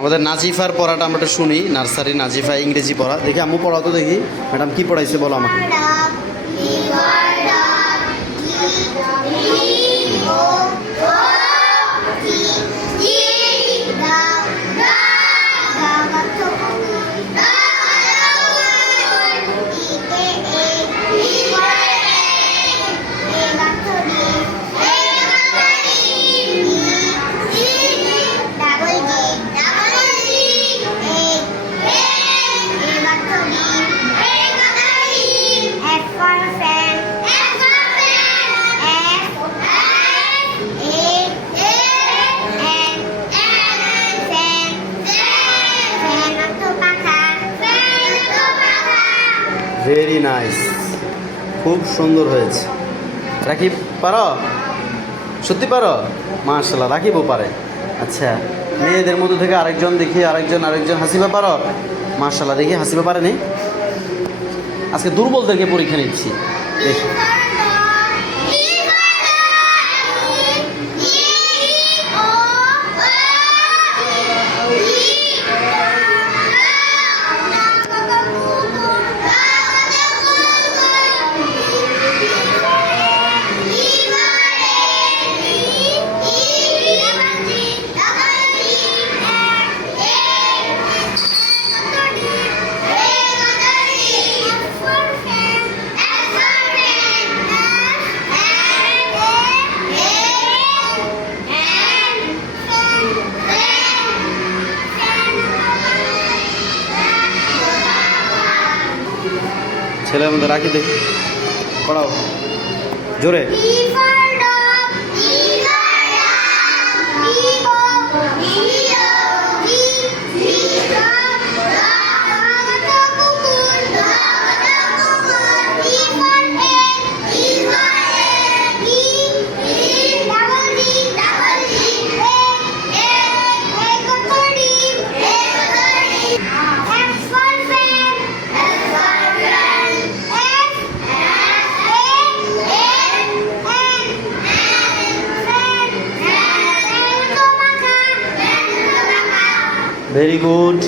আমাদের নাজিফার পড়াটা আমরা একটু শুনি। নার্সারি নাজিফা ইংরেজি পড়া দেখি, আম্মু পড়াও তো দেখি। ম্যাডাম কি পড়াইছে বলো আমাকে। ভেরি নাইস, খুব সুন্দর হয়েছে। রাকিব পারো? সত্যি পারো? মাশাআল্লাহ, রাকিবও পারে। আচ্ছা, মেয়েদের মধ্যে থেকে আরেকজন দেখি, আরেকজন হাসিবা পারো? মাশাআল্লাহ, দেখি হাসিবা পারেনি। আজকে দুর্বলদেরকে পরীক্ষা নিচ্ছি, দেখি। ছেলের মধ্যে রাখি, দেখি পড়াও জোরে। Very good.